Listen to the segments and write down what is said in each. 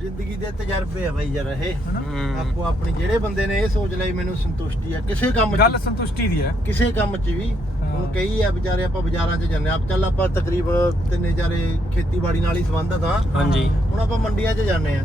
ਜ਼ਿੰਦਗੀ ਦੇ ਤਜਰਬੇ ਆ ਬਾਈ ਯਾਰ ਇਹ। ਹਨਾ? ਹੂੰ। ਆਪੋ ਆਪਣੀ ਜਿਹੜੇ ਬੰਦੇ ਨੇ ਇਹ ਸੋਚ ਲਈ ਮੈਨੂੰ ਸੰਤੁਸ਼ਟੀ ਆ। ਕਿਸੇ ਕੰਮ 'ਚ ਗੱਲ ਸੰਤੁਸ਼ਟੀ ਦੀ ਹੈ ਕਿਸੇ ਕੰਮ 'ਚ ਵੀ। ਹਾਂ। ਹੁਣ ਕਈ ਆ ਵਿਚਾਰੇ ਆਪਾਂ ਬਾਜ਼ਾਰਾਂ 'ਚ ਜਾਂਦੇ ਆ। ਆਪ ਚੱਲ ਆਪਾਂ ਤਕਰੀਬਨ ਤਿੰਨੇ ਚਾਰੇ ਖੇਤੀਬਾੜੀ ਨਾਲ ਹੀ ਸੰਬੰਧਤ ਆ। ਹਾਂਜੀ। ਹੁਣ ਆਪਾਂ ਮੰਡੀਆਂ 'ਚ ਜਾਂਦੇ ਆ।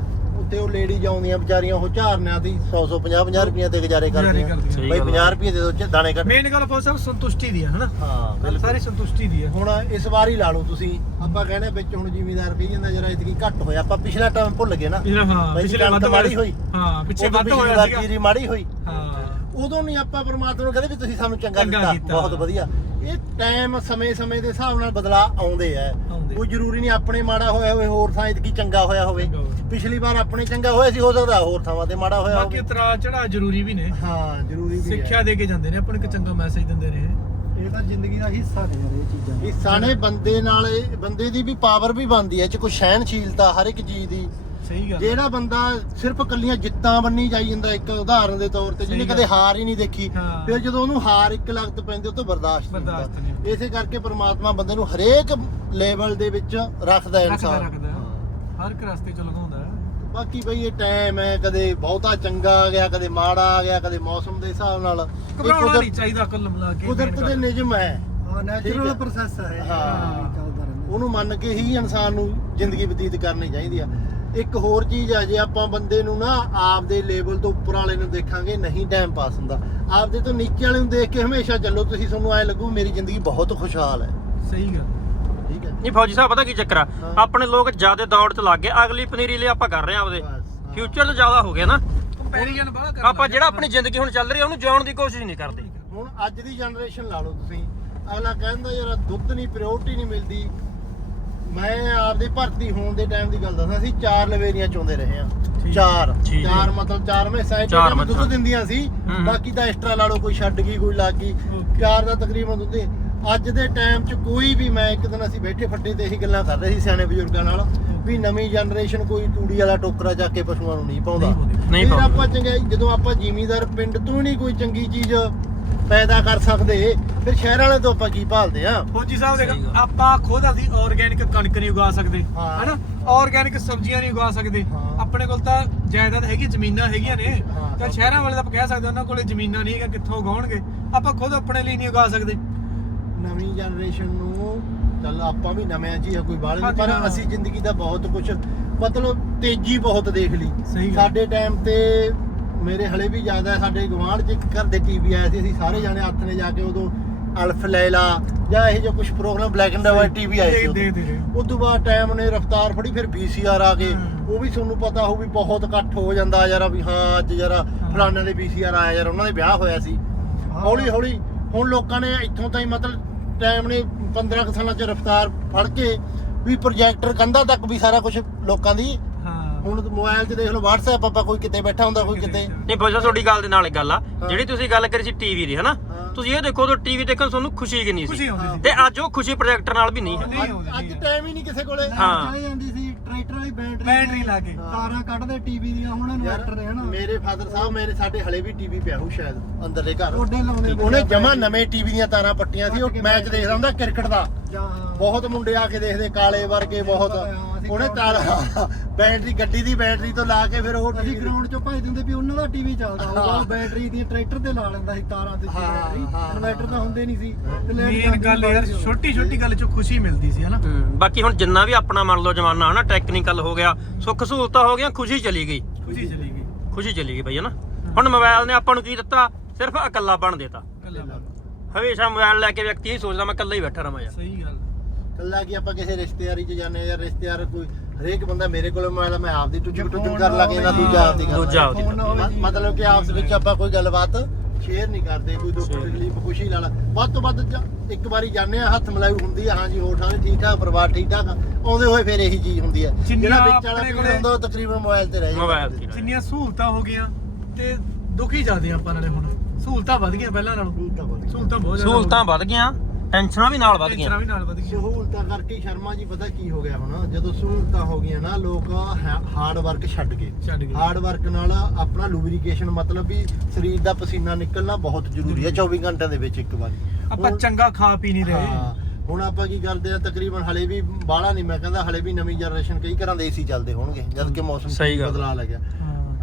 ਉੱਥੇ ਉਹ ਲੇਡੀਜ਼ ਆਉਂਦੀਆਂ ਵਿਚਾਰੀਆਂ ਉਹ ਝਾਰਨਿਆਂ ਦੀ 100 100 50 50 ਰੁਪਈਆ ਤੇ ਗੁਜ਼ਾਰੇ ਗੁਜ਼ਾਰੇ ਕਰਦੀਆਂ ਕਰਦੀਆਂ। ਸਹੀ ਬਾਈ ਗੱਲ ਆ। 50 ਰੁਪਏ ਦੇ ਦੋ ਚ ਦਾਣੇ ਕੱਢ ਮੇਨ ਗੱਲ ਫੌਜ ਸਾਹਿਬ ਸੰਤੁਸ਼ਟੀ ਦੀ ਹੈ ਹਨਾ? ਹਾਂ ਗੱਲ ਬਿਲਕੁਲ। ਸਾਰੀ ਸੰਤੁਸ਼ਟੀ ਦੀ ਹੈ ਹੁਣ ਇਸ ਵਾਰ ਹੀ ਲਾ ਲਓ ਤੁਸੀਂ। ਆਪਾਂ ਕਹਿੰਦੇ ਵਿੱਚ ਹੁਣ ਜ਼ਿਮੀਦਾਰ ਕਹੀ ਜਾਂਦਾ ਜਰਾ ਇਤਕੀ ਘੱਟ ਹੋਇਆ। ਆਪਾਂ ਪਿਛਲਾ ਟਾਈਮ ਭੁੱਲ ਗਏ ਨਾ। ਹਾਂ ਬਾਈ ਪਿਛਲੇ ਕਣਕ ਵੱਧ ਮਾੜੀ ਹੋਈ। ਹਾਂ ਪਿੱਛੇ ਉਦੋਂ ਵੱਧ ਪਿਛਲੀ ਹੋਇਆ ਵਾਰ ਸੀਗਾ। ਜੀਰੀ ਮਾੜੀ ਹੋਈ। ਹਾਂ। ਉਦੋਂ ਨਹੀਂ ਆਪਾਂ ਪਰਮਾਤਮਾ ਨੂੰ ਕਹਿੰਦੇ ਵੀ ਤੁਸੀਂ ਸਾਨੂੰ ਚੰਗਾ ਚੰਗਾ ਦਿੱਤਾ। ਕੀਤਾ। ਬਹੁਤ ਵਧੀਆ। ਇਹ ਟਾਈਮ ਸਮੇਂ ਸਮੇਂ ਦੇ ਹਿਸਾਬ ਨਾਲ ਬਦਲਾ ਆਉਂਦੇ ਆ। ਕੋਈ ਜ਼ਰੂਰੀ ਨਹੀਂ ਆਪਣੇ ਮਾੜਾ ਹੋਇਆ ਹੋਵੇ ਹੋਰ ਥਾਂ ਕੀ ਚੰਗਾ ਹੋਇਆ ਹੋਵੇ। ਚੰਗਾ ਹੋਵੇ। ਪਿਛਲੀ ਵਾਰ ਆਪਣੇ ਚੰਗਾ ਹੋਇਆ ਸੀ ਹੋ ਸਕਦਾ ਹੋਰ ਥਾਵਾਂ ਤੇ ਮਾੜਾ ਹੋਇਆ ਬਾਕੀ ਹੋਵੇ। ਉਤਰਾ ਚੜਾ ਜ਼ਰੂਰੀ ਵੀ ਨੇ। ਹਾਂ ਜ਼ਰੂਰੀ ਵੀ ਹੈ। ਸਿੱਖਿਆ ਦੇ ਕੇ ਜਾਂਦੇ ਨੇ ਆਪਾਂ ਨੂੰ ਇੱਕ ਚੰਗਾ ਮੈਸੇਜ ਦਿੰਦੇ ਨੇ। ਇਹ ਤਾਂ ਜ਼ਿੰਦਗੀ ਦਾ ਹਿੱਸਾ ਨੇ ਯਾਰ ਇਹ ਚੀਜ਼ਾਂ ਹਿੱਸਾ ਨੇ ਬੰਦੇ ਨਾਲ ਇਹ- ਬੰਦੇ ਦੀ ਵੀ ਪਾਵਰ ਵੀ ਬਣਦੀ ਹੈ ਇਹ ਚ ਕੋਈ ਸਹਿਨਸ਼ੀਲਤਾ ਹਰ ਇੱਕ ਚੀਜ਼ ਦੀ। ਸਹੀ ਗੱਲ ਜਿਹੜਾ ਬੰਦਾ ਸਿਰਫ ਕੱਲੀਆਂ ਜਿੱਤਾਂ ਬੰਨੀ ਜਾਈ ਜਾਂਦਾ ਇੱਕ ਉਦਾਹਰਨ ਦੇ ਤੌਰ ਤੇ ਜਿਹਨੇ ਕਦੇ। ਹਾਰ ਹੀ ਨਹੀਂ ਦੇਖੀ। ਫਿਰ ਜਦੋਂ ਉਹਨੂੰ ਹਾਰ ਇੱਕ ਲਗਤ ਪੈਂਦੀ ਉਹ ਤੋਂ ਬਰਦਾਸ਼ਤ ਨਹੀਂ ਹੁੰਦਾ। ਇਸੇ ਕਰਕੇ ਪ੍ਰਮਾਤਮਾ ਬੰਦੇ ਨੂੰ ਹਰੇਕ ਲੈਵਲ ਦੇ ਵਿੱਚ ਰੱਖਦਾ ਹੈ ਇਨਸਾਨ। ਹਰ ਇੱਕ ਰਸਤੇ ਚ ਲਗਾਉਂਦਾ ਹੈ ਬਾਕੀ ਬਈ ਇਹ ਟਾਈਮ ਹੈ ਕਦੇ ਬਹੁਤਾ ਚੰਗਾ ਆ ਗਿਆ ਕਦੇ ਮਾੜਾ ਆ ਗਿਆ ਕਦੇ ਮੌਸਮ ਦੇ ਹਿਸਾਬ ਨਾਲ ਇਹ ਘਬਰਾਉਣਾ ਕੁਦਰ- ਨਹੀਂ ਚਾਹੀਦਾ ਕੁੱਲ ਮਿਲਾ ਕੇ ਕੁਦਰਤ ਦੇ। ਨਿਯਮ ਹੈ ਹਾਂ ਨੈਚੁਰਲ। ਪ੍ਰੋਸੈਸ ਹੈ ਉਹਨੂੰ ਮੰਨ ਕੇ ਹੀ ਇਨਸਾਨ ਨੂੰ ਜ਼ਿੰਦਗੀ ਬਤੀਤ ਕਰਨੀ ਚਾਹੀਦੀ ਆ ਇੱਕ ਹੋਰ ਚੀਜ਼ ਆ ਜੇ ਆਪਾਂ ਬੰਦੇ ਨੂੰ ਨਾ ਆਪਦੇ ਲੈਵਲ ਤੋਂ ਉੱਪਰ ਵਾਲੇ ਨੂੰ ਦੇਖਾਂਗੇ ਨਹੀਂ ਟਾਈਮ ਪਾਸ ਹੁੰਦਾ। ਆਪਦੇ ਤੋਂ ਨੀਚੇ ਵਾਲੇ ਨੂੰ ਦੇਖ ਕੇ ਹਮੇਸ਼ਾ ਚੱਲੋ ਤੁਸੀਂ ਤੁਹਾਨੂੰ ਐ ਲੱਗੂ ਮੇਰੀ ਜ਼ਿੰਦਗੀ ਬਹੁਤ ਖੁਸ਼ਹਾਲ ਹੈ। ਸਹੀ ਗੱਲ। ਠੀਕ ਹੈ? ਨਹੀਂ ਫੌਜੀ ਸਾਹਿਬ ਪਤਾ ਕੀ ਚੱਕਰ ਆ? ਹਾਂ। ਆਪਣੇ ਲੋਕ ਜ਼ਿਆਦਾ ਦੌੜ ਤੇ ਲੱਗ ਗਏ ਅਗਲੀ ਪਨੀਰੀ ਲਈ ਆਪਾਂ ਕਰ ਰਹੇ ਆ ਆਪਦੇ। ਹਾਂ। ਫਿਊਚਰ ਤੇ ਜ਼ਿਆਦਾ ਹੋ ਗਿਆ ਨਾ। ਕੰਪੈਰੀਜ਼ਨ ਆਪਾਂ ਜਿਹੜਾ ਆਪਣੀ ਜ਼ਿੰਦਗੀ ਹੁਣ ਚੱਲ ਰਹੀ ਆ ਉਹਨੂੰ ਜਿਉਣ ਦੀ ਕੋਸ਼ਿਸ਼ ਨਹੀਂ ਕਰਦੇ। ਹੁਣ ਅੱਜ ਦੀ ਜਨਰੇਸ਼ਨ ਲਾ ਲਓ ਤੁਸੀਂ। ਅਗਲਾ ਕਹਿੰਦਾ ਯਾਰ ਦੁੱਧ ਨਹੀਂ ਪ੍ਰਿਓਰਟੀ ਨਹੀਂ ਮਿਲਦੀ। ਮੈਂ ਆਪਦੇ ਭਰਤੀ ਹੋਣ ਦੇ ਟਾਈਮ ਦੀ ਗੱਲ ਦੱਸਦਾ ਸੀ ਚਾਰ ਲਵੇਰੀਆਂ ਚੋਂਦੇ ਰਹੇ ਆ। ਚਾਰ ਠੀਕ ਹੈ। ਚਾਰ ਮਤਲਬ ਚਾਰ ਮੈਸਾਂ ਇਹ ਚਾਰ ਜਿਹੜੇ ਦੁੱਧ ਮੱਝਾਂ। ਦਿੰਦੀਆਂ ਸੀ ਹੂੰ। ਬਾਕੀ ਤਾਂ ਐਕਸਟਰਾ ਲਾ ਲਓ ਕੋਈ ਛੱਡ ਗਈ ਕੋਈ ਲੱਗ ਗਈ Okay. ਚਾਰ ਦਾ ਤਕਰੀਬਨ ਦੁੱਧ ਹੀ। ਅੱਜ ਦੇ ਟਾਈਮ 'ਚ ਕੋਈ ਵੀ ਮੈਂ ਇੱਕ ਦਿਨ ਅਸੀਂ ਬੈਠੇ ਫੱਟੇ ਤੇ ਇਹੀ ਗੱਲਾਂ ਕਰ ਰਹੇ ਸੀ ਸਿਆਣੇ ਬਜ਼ੁਰਗਾਂ ਨਾਲ ਵੀ ਨਵੀਂ ਜਨਰੇਸ਼ਨ ਕੋਈ ਤੂੜੀ ਵਾਲਾ ਟੋਕਰਾ ਚੱਕ ਕੇ ਪਸ਼ੂਆਂ ਨੂੰ ਨਹੀਂ ਪਾਉਂਦਾ ਨਹੀਂ ਪਾਉਂਦੀ। ਨਹੀਂ ਫਿਰ ਪਾਉਂਦੀ। ਆਪਾਂ ਚੰਗਾਈ ਜਦੋਂ ਆਪਾਂ ਜ਼ਿਮੀਦਾਰ ਪਿੰਡ ਤੋਂ ਹੀ ਨਹੀਂ ਕੋਈ ਚੰਗੀ ਚੀਜ਼ ਪੈਦਾ ਕਰ ਸਕਦੇ ਫਿਰ ਸ਼ਹਿਰ ਵਾਲੇ ਤੋਂ ਆਪਾਂ ਕੀ ਭਾਲਦੇ ਆ ਫੌਜੀ ਸਾਹਿਬ ਸਹੀ ਦੇਖ ਗੱਲ। ਆਪਾਂ ਖੁਦ ਅਸੀਂ ਆਰਗੈਨਿਕ ਕਣਕ ਨਹੀਂ ਉਗਾ ਸਕਦੇ ਹਾਂ। ਹੈਨਾ ਆਰਗੈਨਿਕ ਸਬਜ਼ੀਆਂ ਨਹੀਂ ਉਗਾ ਸਕਦੇ ਹਾਂ। ਆਪਣੇ ਕੋਲ ਤਾਂ ਜਾਇਦਾਦ ਹੈਗੀ ਜ਼ਮੀਨਾਂ ਹੈਗੀਆਂ ਨੇ ਹਾਂ। ਤਾਂ ਸ਼ਹਿਰਾਂ ਵਾਲੇ ਤਾਂ ਆਪਾਂ ਕਹਿ ਸਕਦੇ ਉਹਨਾਂ ਕੋਲੇ ਜ਼ਮੀਨਾਂ ਨਹੀਂ ਹੈਗਾ ਕਿੱਥੋਂ ਉਗਾਉਣਗੇ ਆਪਾਂ ਖੁਦ ਆਪਣੇ ਲਈ ਨਹੀਂ ਉਗਾ ਸਕਦੇ ਨਵੀਂ ਜਨਰੇਸ਼ਨ ਨੂੰ ਚੱਲ ਆਪਾਂ ਵੀ ਨਵੇਂ ਜੀ ਆ ਕੋਈ ਬਾਹਲੇ ਨਹੀਂ ਹਾਂਜੀ, ਪਰ ਹਾਂ। ਅਸੀਂ ਜ਼ਿੰਦਗੀ ਦਾ ਬਹੁਤ ਕੁਝ ਮਤਲਬ ਤੇਜ਼ੀ ਬਹੁਤ ਦੇਖ ਲਈ ਗੱਲ। ਸਾਡੇ ਟਾਈਮ ਤੇ ਮੇਰੇ ਹਲੇ ਵੀ ਯਾਦ ਹੈ ਸਾਡੇ ਗਵਾਂਢ 'ਚ ਇੱਕ ਘਰ ਦੇ ਟੀਵੀ ਆਇਆ ਸੀ ਅਸੀਂ ਸਾਰੇ ਜਾਣੇ ਹੱਥ ਨੇ ਜਾ ਕੇ ਉਦੋਂ ਅਲਫ ਲੈਲਾ ਜਾਂ ਇਹ ਜੋ ਕੁਝ program black and white TV ਆਏ ਸੀ ਉਸ ਤੋਂ ਬਾਅਦ ਟਾਈਮ ਨੇ ਰਫਤਾਰ ਫੜੀ ਫਿਰ VCR ਆ ਗਏ। ਉਹ ਵੀ ਤੁਹਾਨੂੰ ਪਤਾ ਹੋ ਵੀ ਬਹੁਤ ਇਕੱਠ ਹੋ ਜਾਂਦਾ ਯਾਰ ਵੀ ਹਾਂ ਅੱਜ ਯਾਰ ਫਲਾਣੇ ਦੇ VCR ਆਇਆ ਯਾਰ ਉਹਨਾਂ ਦੇ ਵਿਆਹ ਹੋਇਆ ਸੀ। ਹੌਲੀ ਹੌਲੀ ਹੁਣ ਲੋਕਾਂ ਨੇ ਇੱਥੋਂ ਤਾਈਂ ਮਤਲਬ ਟਾਈਮ ਨੇ 15 ਕੁ ਸਾਲਾਂ ਚ ਰਫਤਾਰ ਫੜ ਕੇ ਵੀ ਪ੍ਰੋਜੈਕਟਰ ਕੰਧਾਂ ਤੱਕ ਵੀ ਸਾਰਾ ਕੁਝ ਲੋਕਾਂ ਦੀ ਹੁਣ ਮੋਬਾਈਲ 'ਚ ਦੇਖ ਲਓ WhatsApp ਆਪਾਂ ਕੋਈ ਕਿਤੇ ਬੈਠਾ ਹੁੰਦਾ ਕੋਈ ਕਿਤੇ। ਨਹੀਂ ਸਾਹਿਬ ਤੁਹਾਡੀ ਗੱਲ ਦੇ ਨਾਲ ਇੱਕ ਗੱਲ ਆ। ਜਿਹੜੀ ਤੁਸੀਂ ਗੱਲ ਕਰੀ ਸੀ ਟੀਵੀ ਦੀ ਹਨਾ। ਤੁਸੀਂ ਇਹ ਦੇਖੋ ਉਦੋਂ ਟੀਵੀ ਦੇਖਣ ਤੁਹਾਨੂੰ ਖੁਸ਼ੀ ਕਿੰਨੀ ਸੀ। ਤੇ ਅੱਜ ਉਹ ਖੁਸ਼ੀ ਪ੍ਰੋਜੈਕਟਰ ਨਾਲ ਵੀ ਨਹੀਂ ਹੈ। ਅੱਜ- ਟਾਈਮ ਹੀ ਨਹੀਂ ਕਿਸੇ ਕੋਲੇ। ਚਲੇ ਜਾਂਦੀ ਸੀ ਟਰੈਕਟਰ ਵਾਲੀ ਬੈਟਰੀ ਬੈਟਰੀ ਲਾ ਕੇ। ਤਾਰਾਂ ਕੱਢਦੇ ਟੀਵੀ ਦੀਆਂ ਹੁਣ ਇਨਵਰਟਰ ਨੇ ਹਨਾ? ਮੇਰੇ ਫਾਦਰ ਸਾਹਿਬ ਮੇਰੇ ਸਾਡੇ ਹਲੇ ਵੀ ਟੀਵੀ ਪਿਆ ਹੋ ਸ਼ਾਇਦ ਅੰਦਰਲੇ ਘਰ। ਉਹਨੇ ਜਮਾ ਨਵੇਂ ਟੀਵੀ ਦੀਆਂ ਤਾਰਾਂ ਪੱਟੀਆਂ ਸੀ ਉਹ ਮੈਚ ਦੇਖਦਾ ਹੁੰਦਾ ਕ੍ਰਿਕਟ ਦਾ। ਬਹੁਤ ਮੁੰਡੇ ਆ ਕੇ ਦੇਖਦੇ ਕਾਲੇ ਵਰਗੇ ਬਹੁਤ। ਉਹਨੇ ਤਾਰ ਬੈਟਰੀ ਗੱਡੀ ਦੀ ਬੈਟਰੀ ਤੋਂ ਲਾ ਕੇ ਫਿਰ ਉਹ ਅਸੀਂ ਗਰਾਊਂਡ ਚੋਂ ਭੱਜ ਦਿੰਦੇ ਵੀ ਉਹਨਾਂ ਦਾ ਟੀਵੀ ਚੱਲਦਾ ਹੋਊਗਾ। ਉਹ ਬੈਟਰੀ ਦੀਆਂ ਟਰੈਕਟਰ ਤੇ ਲਾ ਲੈਂਦਾ ਸੀ ਤਾਰਾਂ ਤੇ ਬੈਟਰੀ। ਇਨਵਰਟਰ ਤਾਂ ਹੁੰਦੇ ਨਹੀਂ ਸੀ ਤੇ ਮੇਨ ਗੱਲ ਯਾਰ। ਛੋਟੀ ਛੋਟੀ ਗੱਲ ਚੋਂ ਖੁਸ਼ੀ ਮਿਲਦੀ ਸੀ ਹਨਾ? ਬਾਕੀ ਹੁਣ ਜਿੰਨਾ ਵੀ ਆਪਣਾ ਮੰਨ ਲਓ ਜ਼ਮਾਨਾ ਹਨਾ ਟੈਕਨੀਕਲ ਹੋ ਗਿਆ ਸੁੱਖ ਸਹੂਲਤਾਂ ਹੋ ਗਈਆਂ ਖੁਸ਼ੀ ਚਲੀ ਗਈ। ਖੁਸ਼ੀ ਚਲੀ ਗਈ। ਖੁਸ਼ੀ ਚਲੀ ਗਈ ਬਈ ਹਨਾ? ਹੁਣ ਮੋਬਾਈਲ ਨੇ ਆਪਾਂ ਨੂੰ ਕੀ ਦਿੱਤਾ? ਸਿਰਫ ਇਕੱਲਾ ਬਣ ਦੇਤਾ। ਹਮੇਸ਼ਾ ਮੋਬਾਈਲ ਲੈ ਕੇ ਵਿਅਕਤੀ ਇਹ ਸੋਚਦਾ ਮੈਂ ਇਕੱਲਾ ਹੀ ਬੈਠਾ ਰਵਾਂ ਯਾਰ। ਸਹੀ ਗੱਲ। ਕੱਲਾ ਕੀ ਆਪਾਂ ਕਿਸੇ ਰਿਸ਼ਤੇਦਾਰੀ 'ਚ ਜਾਂਦੇ ਯਾਰ ਰਿਸ਼ਤੇਦਾਰ ਕੋਈ ਹਰੇਕ ਬੰਦਾ ਮੇਰੇ ਕੋਲ ਮੋਬਾਈਲ ਆ, ਮੈਂ ਆਪਦੀ ਟੁੱਜੂ ਟੁੱਜੂ ਕਰ ਲੱਗੇ ਨਾ ਦੂਜਾ ਆਪਦੀ ਕਰ ਦੂਜਾ ਆਪਦੀ। ਮਤਲਬ ਕਿ ਆਪਸ ਵਿੱਚ ਆਪਾਂ ਕੋਈ ਗੱਲਬਾਤ ਸ਼ੇਅਰ ਨਹੀਂ ਕਰਦੇ ਕੋਈ ਦੁੱਖ Share ਤਕਲੀਫ ਖੁਸ਼ੀ ਨਾਲ। ਵੱਧ ਤੋਂ ਵੱਧ ਜ- ਇੱਕ ਵਾਰੀ ਜਾਂਦੇ ਆ ਹੱਥ ਮਿਲਾਈ ਹੁੰਦੀ ਆ ਹਾਂਜੀ ਹੋਰ ਸਾਰੇ ਠੀਕ ਠਾਕ ਪਰਿਵਾਰ ਠੀਕ ਠਾਕ ਆ। ਆਉਂਦੇ ਹੋਏ ਫਿਰ ਇਹੀ ਚੀਜ਼ ਹੁੰਦੀ ਹੈ ਜਿੰਨੀਆਂ ਜਿਹੜਾ ਵਿੱਚ ਵਾਲਾ ਆਪਣੇ ਕੋਲੇ- ਹੁੰਦਾ ਉਹ ਤਕਰੀਬਨ ਮੋਬਾਈਲ ਤੇ ਰਹਿ ਜਾਂਦਾ। ਮੋਬਾਈਲ ਤੇ ਰਹਿ ਜਿੰਨੀਆਂ ਸਹੂਲਤਾਂ ਹੋ ਗਈਆਂ ਤੇ ਦੁਖੀ ਜਾਂਦੇ ਆਪਾਂ ਨਾਲੇ ਹੁਣ। ਸਹੂਲਤਾਂ ਵਧ ਗਈਆਂ ਪਹਿਲਾਂ ਨਾਲੋਂ। ਸਹੂਲਤਾਂ ਬਹੁਤ ਸਹੂਲਤਾਂ ਬਹੁਤ ਜ਼ਿਆਦਾ ਸਹੂਲਤਾਂ ਵੱਧ ਗਈਆਂ। ਟੈਨਸ਼ਨਾਂ ਵੀ ਨਾਲ ਵੱਧ ਟੈਨਸ਼ਨਾਂ ਗਈਆਂ ਵੀ ਨਾਲ ਵਧ ਗਈਆਂ। ਸਹੂਲਤਾਂ ਕਰਕੇ ਸ਼ਰਮਾ ਜੀ ਪਤਾ ਕੀ ਹੋ ਗਿਆ ਹੁਣ? ਜਦੋਂ ਸਹੂਲਤਾਂ ਹੋ ਗਈਆਂ ਨਾ ਲੋਕ ਹਾਰਡ ਵਰਕ ਛੱਡ ਗਏ। ਛੱਡ ਗਏ। ਹਾਰਡ ਵਰਕ ਨਾਲ ਆਪਣਾ ਲੂਬਰੀਕੇਸ਼ਨ ਮਤਲਬ ਵੀ ਸਰੀਰ ਦਾ ਪਸੀਨਾ ਨਿਕਲਣਾ ਬਹੁਤ ਜ਼ਰੂਰੀ ਹੈ 24 ਘੰਟਿਆਂ ਦੇ ਵਿੱਚ ਇੱਕ ਵਾਰੀ। ਆਪਾਂ ਚੰਗਾ ਖਾ ਪੀ ਨਹੀਂ ਰਹੇ। ਹੁਣ ਆਪਾਂ ਕੀ ਕਰਦੇ ਆ ਤਕਰੀਬਨ ਹਲੇ ਵੀ ਬਾਹਲਾ ਨਹੀਂ ਮੈਂ ਕਹਿੰਦਾ ਹਲੇ ਵੀ ਨਵੀਂ ਜਨਰੇਸ਼ਨ ਕਈ ਘਰਾਂ ਦੇ ਏਸੀ ਚੱਲਦੇ ਹੋਣਗੇ ਜਦ ਕਿ ਮੌਸਮ। ਬਦਲਾ ਲੱਗਿਆ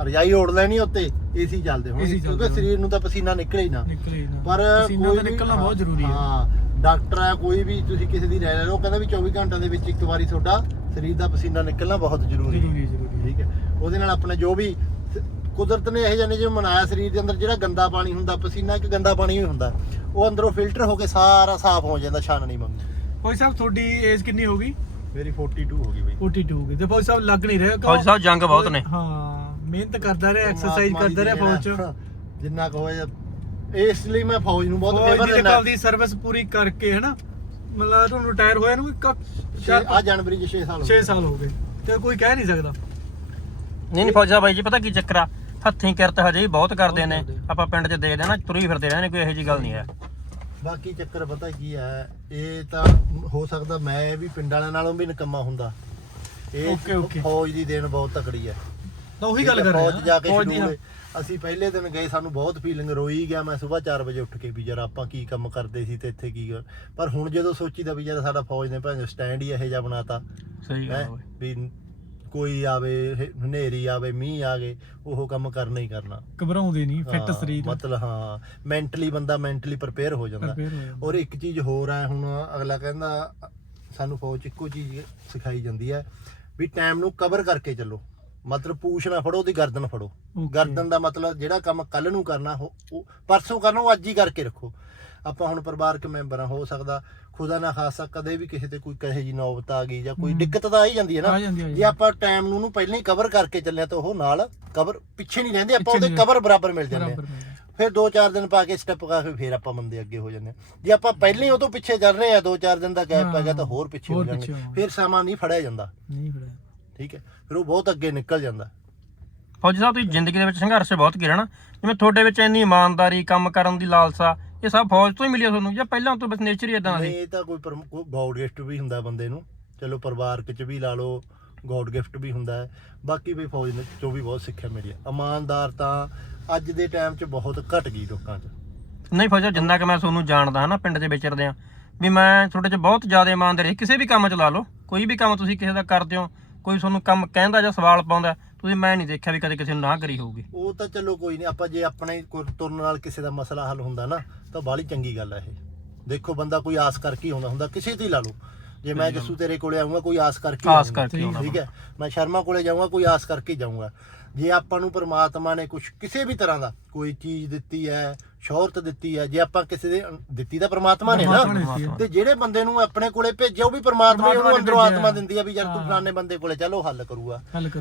ਰਜਾਈ ਓੜ ਲੈਣੀ ਉੱਤੇ ਏਸੀ ਚੱਲਦੇ AC ਚੱਲਦੇ ਕਿਉਂਕਿ ਸਰੀਰ ਨੂੰ ਤਾਂ ਪਸੀਨਾ ਨਿਕਲੇ ਹੀ ਨਾ। ਨਿਕਲੇ ਹੀ ਨਾ। ਪਰ ਪਸੀਨਾ ਕੋਈ ਤਾਂ ਵੀ- ਨਿਕਲਣਾ ਬਹੁਤ ਜ਼ਰੂਰੀ ਹੈ। ਹਾਂ ਡਾਕਟਰ ਆ ਕੋਈ ਵੀ ਤੁਸੀਂ ਕਿਸੇ ਦੀ ਰਾਏ ਲੈ ਲਓ ਕਹਿੰਦਾ ਵੀ 24 ਘੰਟਿਆਂ ਦੇ ਵਿੱਚ ਇੱਕ ਵਾਰੀ ਤੁਹਾਡਾ ਸਰੀਰ ਦਾ ਪਸੀਨਾ ਨਿਕਲਣਾ ਬਹੁਤ ਜ਼ਰੂਰੀ ਹੈ। ਜ਼ਰੂਰੀ ਜ਼ਰੂਰੀ ਹੈ। ਠੀਕ ਹੈ। ਉਹਦੇ ਨਾਲ ਆਪਣਾ ਜੋ ਵੀ ਸ- ਕੁਦਰਤ ਨੇ ਇਹ ਜਾਨੇ ਜਿਵੇਂ ਮਨਾਇਆ ਸਰੀਰ ਦੇ ਅੰਦਰ ਜਿਹੜਾ ਗੰਦਾ ਪਾਣੀ ਹੁੰਦਾ ਪਸੀਨਾ ਇੱਕ ਗੰਦਾ ਪਾਣੀ ਹੀ ਹੁੰਦਾ। ਉਹ ਅੰਦਰੋਂ ਫਿਲਟਰ ਹੋ ਕੇ ਸਾਰਾ ਸਾਫ਼ ਹੋ ਜਾਂਦਾ ਛਾਨਣੀ ਮੰਗ ਫੌਜੀ ਸਾਹਿਬ ਤੁਹਾਡੀ ਏਜ ਕਿੰਨੀ ਹੋ ਗਈ? ਮੇਰੀ 42 ਹੋ ਗਈ ਬਈ। 42 ਹੋ ਗਈ। ਤੇ ਫੌਜੀ ਸਾਹਿਬ ਲੱਗ ਨਹੀਂ ਰਿਹਾ ਫੌਜੀ ਸਾਹਿਬ ਜੰਗ ਬਹੁਤ ਨੇ। ਹਾਂ। ਮਿਹਨਤ ਕਰਦਾ ਰਿਹਾ ਐਕਸਰਸਾਈਜ਼ ਕਰਦਾ ਰਿਹਾ ਫੌਜ। ਚ। ਜਿੰਨਾ ਕਹੋ ਇਸ ਲਈ ਮੈਂ ਫੌਜ ਨੂੰ ਬਹੁਤ ਫੇਵਰ ਦਿੰਦਾ। ਆਪਦੀ ਸਰਵਿਸ ਪੂਰੀ ਕਰਕੇ ਹਨਾ? ਮਤਲਬ ਤੁਹਾਨੂੰ ਰਿਟਾਇਰ ਹੋਇਆ ਨੂੰ ਆ ਜਨਵਰੀ ਚ 6 ਸਾਲ ਹੋ 6 ਗਏ। ਸਾਲ ਹੋ ਗਏ। ਤੇ ਕੋਈ ਕਹਿ ਨਹੀਂ ਸਕਦਾ। ਨਹੀਂ ਨਹੀਂ ਫੌਜੀ ਬਾਈ ਜੀ ਪਤਾ ਕੀ ਚੱਕਰ ਆ? ਹੱਥੀਂ ਕਿਰਤ ਹਜੇ ਵੀ ਬਹੁਤ ਕਰਦੇ ਨੇ। ਆਪਾਂ ਪਿੰਡ 'ਚ ਦੇਖਦੇ ਨਾ ਤੁਰੀ ਫਿਰਦੇ ਰਹਿੰਦੇ ਕੋਈ ਇਹੋ ਜੀ ਗੱਲ ਨਹੀਂ ਹੈ। ਬਾਕੀ ਚੱਕਰ ਪਤਾ ਕੀ ਹੈ ਇਹ ਤਾਂ ਹੋ ਸਕਦਾ ਮੈਂ ਵੀ ਪਿੰਡ ਵਾਲਿਆਂ ਨਾਲੋਂ ਵੀ ਨਿਕੰਮਾ ਹੁੰਦਾ। ਇਹ. ਫੌਜ ਦੀ ਦੇਣ ਬਹੁਤ ਤਕੜੀ ਹੈ। ਤਾਂ ਉਹੀ ਗੱਲ ਕਰ ਫੌਜ ਰਿਹਾ ਜਾ ਕੇ ਫੌਜ ਦੀ ਅਸੀਂ ਪਹਿਲੇ ਦਿਨ ਗਏ ਸਾਨੂੰ ਬਹੁਤ ਫੀਲਿੰਗ ਰੋਈ ਗਿਆ ਮੈਂ ਸਵੇਰ 4 ਵਜੇ ਉੱਠ ਕੇ ਵੀ ਯਾਰ ਆਪਾਂ ਕੀ ਕੰਮ ਕਰਦੇ ਸੀ ਤੇ ਇੱਥੇ ਕੀ ਕਰ- ਪਰ ਹੁਣ ਜਦੋਂ ਸੋਚੀਦਾ ਵੀ ਯਾਰ ਸਾਡਾ ਫੌਜ ਨੇ ਭਾਵੇਂ ਸਟੈਂਡ ਹੀ ਇਹੋ ਜਿਹਾ ਬਣਾਤਾ। ਸਹੀ ਹੈ ਗੱਲ ਓਏ। ਵੀ ਕੋਈ ਆਵੇ ਹ- ਹਨੇਰੀ ਆਵੇ ਮੀਂਹ ਆ ਗਏ ਉਹ ਕੰਮ ਕਰਨਾ ਹੀ ਕਰਨਾ। ਘਬਰਾਉਂਦੇ ਨਹੀਂ ਫਿੱਟ ਹਾਂ, ਸਰੀਰ। ਮਤਲਬ ਹਾਂ ਮੈਂਟਲੀ ਬੰਦਾ ਮੈਂਟਲੀ ਪ੍ਰਿਪੇਅਰ ਹੋ ਜਾਂਦਾ। Prepare ਹੋ ਜਾਂਦਾ। ਔਰ ਇੱਕ ਚੀਜ਼ ਹੋਰ ਹੈ ਹੁਣ ਅਗਲਾ ਕਹਿੰਦਾ ਸਾਨੂੰ ਫੌਜ 'ਚ ਇੱਕੋ ਚੀਜ਼ ਸਿਖਾਈ ਜਾਂਦੀ ਹੈ ਵੀ ਟਾਈਮ ਨੂੰ ਕਵਰ ਕਰਕੇ ਚੱਲੋ। ਮਤਲਬ ਪੂਛ ਨਾ ਫੜੋ ਉਹਦੀ ਗਰਦਨ ਫੜੋ. ਗਰਦਨ ਦਾ ਮਤਲਬ ਜਿਹੜਾ ਕੰਮ ਕੱਲ ਨੂੰ ਕਰਨਾ ਉਹ ਉਹ ਪਰਸੋਂ ਕਰਨਾ ਉਹ ਅੱਜ ਹੀ ਕਰਕੇ ਰੱਖੋ ਆਪਾਂ ਹੁਣ ਪਰਿਵਾਰਕ ਮੈਂਬਰ ਆ ਹੋ ਸਕਦਾ ਖੁਦਾ ਨਾ ਖਾਸਾ ਕਦੇ ਵੀ ਕਿਸੇ ਤੇ ਕੋਈ ਕਹੇ ਜੀ ਨੌਬਤ ਆ ਗਈ ਜਾਂ ਕੋਈ। ਦਿੱਕਤ ਤਾਂ ਆ ਹੀ ਜਾਂਦੀ ਹੈ ਆ ਨਾ ਜਾਂਦੀ ਆ ਜੇ ਆਪਾਂ ਟਾਈਮ ਨੂੰ ਉਹਨੂੰ ਪਹਿਲਾਂ ਹੀ ਕਵਰ ਕਰਕੇ ਚੱਲਿਆ ਤਾਂ ਉਹ ਨਾਲ ਕਵਰ ਪਿੱਛੇ ਨਹੀਂ ਰਹਿੰਦੇ ਆਪਾਂ ਉਹਦੇ ਕਵਰ ਬਰਾਬਰ ਮਿਲ ਜਾਂਦੇ ਆ। ਫਿਰ 2-4 ਦਿਨ ਪਾ ਕੇ ਸਟੈਪ ਪਾ ਕੇ ਫਿਰ ਆਪਾਂ ਬੰਦੇ ਅੱਗੇ ਹੋ ਜਾਂਦੇ ਹਾਂ। ਜੇ ਆਪਾਂ ਪਹਿਲਾਂ ਹੀ ਉਹ ਤੋਂ ਪਿੱਛੇ ਚੱਲ ਰਹੇ ਆ 2-4 ਦਿਨ ਦਾ ਗੈਪ ਪੈ ਗਿਆ ਤਾਂ ਹੋਰ ਪਿੱਛੇ ਹੋ ਹੋਵਾਂਗੇ। ਫਿਰ ਸਮਾਂ ਨਹੀਂ ਫੜਿਆ ਜਾਂਦਾ ਨਹੀਂ ਫੜਿਆ ਠੀਕ ਹੈ? ਫਿਰ ਉਹ ਬਹੁਤ ਅੱਗੇ ਨਿਕਲ ਜਾਂਦਾ। ਫੌਜੀ ਸਾਹਿਬ ਤੁਸੀਂ ਜ਼ਿੰਦਗੀ ਦੇ ਵਿੱਚ ਸੰਘਰਸ਼ ਬਹੁਤ ਕੀਤੇ ਨਾ। ਜਿਵੇਂ ਤੁਹਾਡੇ ਵਿੱਚ ਇੰਨੀ ਇਮਾਨਦਾਰੀ ਕੰਮ ਕਰਨ ਦੀ ਲਾਲਸਾ ਇਹ ਸਭ ਫੌਜ ਤੋਂ ਹੀ ਮਿਲਿਆ ਤੁਹਾਨੂੰ? ਜਾਂ ਪਹਿਲਾਂ ਤੋਂ ਬਸ ਨੇਚਰ ਹੀ ਇਦਾਂ ਸੀ? ਇਹ ਤਾਂ ਕੋਈ ਗੋਡ ਗਿਫਟ ਵੀ ਹੁੰਦਾ ਬੰਦੇ ਨੂੰ। ਚਲੋ ਪਰਿਵਾਰਕ ਚ ਵੀ ਲਾ ਲਓ ਗੋਡ ਗਿਫਟ ਵੀ ਹੁੰਦਾ ਹੈ। ਬਾਕੀ ਵੀ ਫੌਜ ਨੇ ਚੋਂ ਵੀ ਬਹੁਤ ਸਿੱਖਿਆ ਮਿਲੀ ਹੈ ਇਮਾਨਦਾਰ ਤਾਂ ਅੱਜ ਦੇ ਟਾਈਮ 'ਚ ਬਹੁਤ ਘਟ ਗਈ ਲੋਕਾਂ 'ਚ। ਨਹੀਂ ਫੌਜੀ ਸਾਹਿਬ, ਜਿੰਨਾ ਕਿ ਮੈਂ ਤੁਹਾਨੂੰ ਜਾਣਦਾ ਹਾਂ ਨਾ ਪਿੰਡ 'ਚ ਵਿਚਰਦੇ ਆ ਵੀ ਮੈਂ ਤੁਹਾਡੇ 'ਚ ਬਹੁਤ ਜ਼ਿਆਦਾ ਇਮਾਨਦਾਰੀ ਕਿਸੇ ਵੀ ਕੰਮ 'ਚ ਲਾ ਲਓ। ਕੋਈ ਵੀ ਕੰਮ ਤੁਸੀਂ ਕਿਸੇ ਦਾ ਕਰਦੇ ਹੋ ਕੋਈ ਤੁਹਾਨੂੰ ਕੰਮ ਕਹਿੰਦਾ ਜਾਂ ਸਵਾਲ ਪਾਉਂਦਾ ਤੁਸੀਂ ਮੈਂ ਨਹੀਂ ਦੇਖਿਆ ਵੀ ਕਦੇ ਕਿਸੇ ਨੂੰ ਨਾ ਕਰੀ ਹੋਊਗੀ। ਉਹ ਤਾਂ ਚਲੋ ਕੋਈ ਨਹੀਂ ਆਪਾਂ ਜੇ ਆਪਣੇ ਕੋਲ ਤੁਰਨ ਨਾਲ ਕਿਸੇ ਦਾ ਮਸਲਾ ਹੱਲ ਹੁੰਦਾ ਨਾ ਤਾਂ ਬਾਹਲੀ ਚੰਗੀ ਗੱਲ ਹੈ ਇਹ। ਦੇਖੋ ਬੰਦਾ ਕੋਈ ਆਸ ਕਰਕੇ ਹੀ ਆਉਂਦਾ ਹੁੰਦਾ ਕਿਸੇ ਤੇ ਹੀ ਲਾ ਲਓ। ਜੇ ਮੈਂ ਜੱਸੂ ਤੇਰੇ ਕੋਲੇ ਆਉਂਗਾ ਕੋਈ ਆਸ ਕਰਕੇ ਹੀ ਆਸ ਆਊਂਗਾ। ਕਰਕੇ ਆਉਣਾ ਠੀਕ ਹੈ ਮੈਂ ਸ਼ਰਮਾ ਕੋਲੇ ਜਾਊਂਗਾ ਕੋਈ ਆਸ ਕਰਕੇ ਹੀ ਜਾਊਂਗਾ। ਜੇ ਆਪਾਂ ਨੂੰ ਪ੍ਰਮਾਤਮਾ ਨੇ ਕੁਝ ਕਿਸੇ ਵੀ ਤਰ੍ਹਾਂ ਦਾ ਕੋਈ ਚੀਜ਼ ਦਿੱਤੀ ਹੈ ਸ਼ੌਹਰਤ ਦਿੱਤੀ ਹੈ ਜੇ ਆਪਾਂ ਕਿਸੇ ਦੇ ਦਿੱਤੀ ਤਾਂ ਪ੍ਰਮਾਤਮਾ ਨੇ ਨੇ। ਤੇ ਜਿਹੜੇ ਬੰਦੇ ਨੂੰ ਆਪਣੇ ਕੋਲੇ ਭੇਜਿਆ ਉਹ ਵੀ ਪ੍ਰਮਾਤਮਾ ਹੀ ਉਹਨੂੰ ਅੰਦਰੋਂ। ਆਤਮਾ ਦਿੰਦੀ ਆ ਵੀ ਯਾਰ ਤੂੰ। ਫਲਾਣੇ ਬੰਦੇ ਕੋਲੇ ਚੱਲ ਉਹ ਹੱਲ ਕਰੂਗਾ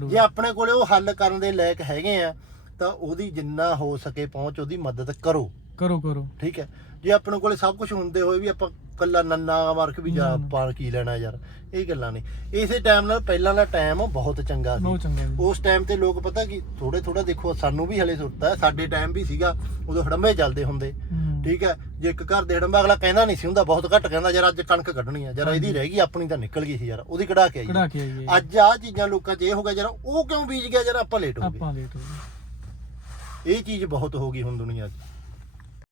ਜੇ ਆਪਣੇ ਕੋਲੇ ਉਹ ਹੱਲ ਕਰਨ ਦੇ ਲਾਇਕ ਹੈਗੇ ਆ ਤਾਂ ਉਹਦੀ ਜਿੰਨਾ ਹੋ ਸਕੇ ਪਹੁੰਚ ਉਹਦੀ ਮਦਦ ਕਰੋ ਕਰੋ ਕਰੋ। ਠੀਕ ਹੈ। ਜੇ ਆਪਣੇ ਕੋਲੇ ਸਭ ਕੁਝ ਹੁੰਦੇ ਹੋਏ ਵੀ ਆਪਾਂ ਕੱਲਾ ਨੰਨਾ ਮਾਰ ਕੇ ਵੀ ਜਾ ਨਾ, ਨਾ। ਪਾ ਕੀ ਲੈਣਾ ਯਾਰ ਇਹ ਗੱਲਾਂ ਨਹੀਂ ਇਸੇ ਟਾਈਮ ਨਾਲ ਪਹਿਲਾਂ ਦਾ ਟਾਈਮ ਬਹੁਤ ਚੰਗਾ ਬਹੁਤ ਸੀ ਚੰਗਾ ਜੀ ਉਸ ਟਾਈਮ ਤੇ ਲੋਕ ਪਤਾ ਕੀ ਥੋੜੇ ਥੋੜਾ ਦੇਖੋ ਸਾਨੂੰ ਵੀ ਹਲੇ ਸੁੱਟਦਾ ਸਾਡੇ ਟਾਈਮ ਵੀ ਸੀਗਾ ਉਦੋਂ ਹੜੰਬੇ ਚੱਲਦੇ ਹੁੰਦੇ। ਹੂੰ। ਠੀਕ ਹੈ ਜੇ ਇੱਕ ਘਰ ਦੇ ਹੜੰਬਾ ਅਗਲਾ ਕਹਿੰਦਾ ਨਹੀਂ ਸੀ ਹੁੰਦਾ ਬਹੁਤ ਘੱਟ ਕਹਿੰਦਾ ਯਾਰ ਅੱਜ ਕਣਕ ਕੱਢਣੀ ਆ। ਯਾਰ ਇਹਦੀ ਰਹਿ ਗਈ ਆਪਣੀ ਤਾਂ ਨਿਕਲ ਗਈ ਸੀ ਯਾਰ ਉਹਦੀ ਕਢਾ ਕੇ ਆਈ ਕਢਾ ਕੇ ਆਈਏ। ਅੱਜ ਆ ਚੀਜ਼ਾਂ ਲੋਕਾਂ 'ਚ ਇਹ ਹੋ ਗਿਆ ਯਾਰ ਉਹ ਕਿਉਂ ਬੀਜ ਗਿਆ ਯਾਰ ਆਪਾਂ ਲੇਟ ਹੋ ਗਏ। ਆਪਾਂ ਲੇਟ ਹੋ ਗਏ। ਇਹ ਚੀਜ਼ ਬਹੁਤ ਹੋ ਗਈ ਹੁਣ ਦੁਨੀਆ 'ਚ।